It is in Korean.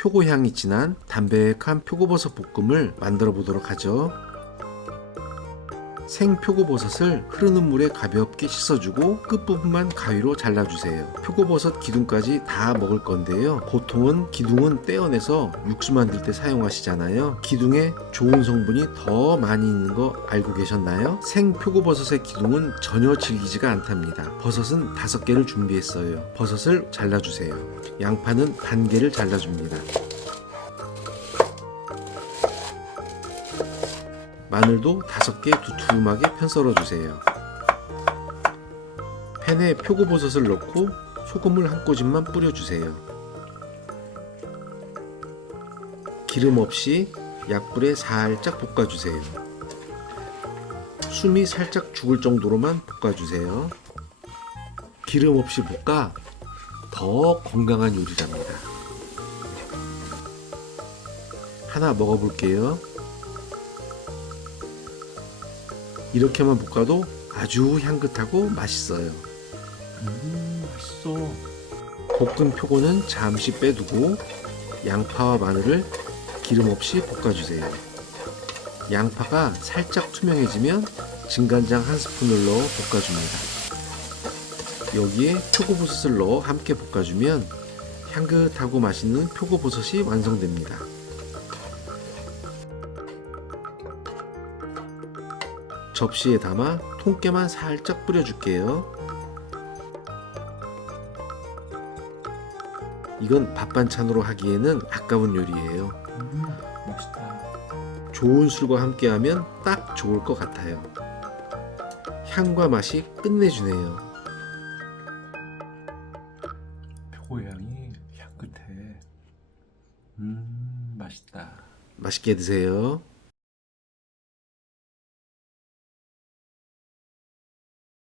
표고향이 진한 담백한 표고버섯 볶음을 만들어 보도록 하죠. 생 표고버섯을 흐르는 물에 가볍게 씻어주고 끝부분만 가위로 잘라주세요. 표고버섯 기둥까지 다 먹을 건데요. 보통은 기둥은 떼어내서 육수 만들 때 사용하시잖아요. 기둥에 좋은 성분이 더 많이 있는 거 알고 계셨나요? 생 표고버섯의 기둥은 전혀 질기지가 않답니다. 버섯은 다섯 개를 준비했어요. 버섯을 잘라주세요. 양파는 반 개를 잘라줍니다. 마늘도 다섯 개 두툼하게 편 썰어 주세요. 팬에 표고버섯을 넣고 소금을 한 꼬집만 뿌려 주세요. 기름 없이 약불에 살짝 볶아 주세요. 숨이 살짝 죽을 정도로만 볶아 주세요. 기름 없이 볶아 더 건강한 요리랍니다. 하나 먹어볼게요. 이렇게만 볶아도 아주 향긋하고 맛있어요. 음, 맛있어. 볶은 표고는 잠시 빼두고 양파와 마늘을 기름 없이 볶아주세요. 양파가 살짝 투명해지면 진간장 한 스푼을 넣어 볶아줍니다. 여기에 표고버섯을 넣어 함께 볶아주면 향긋하고 맛있는 표고버섯이 완성됩니다. 접시에 담아 통깨만 살짝 뿌려줄게요. 이건 밥 반찬으로 하기에는 아까운 요리예요. 음, 맛있다. 좋은 술과 함께하면 딱 좋을 것 같아요. 향과 맛이 끝내주네요. 표고향이 향긋해. 음, 맛있다. 맛있게 드세요.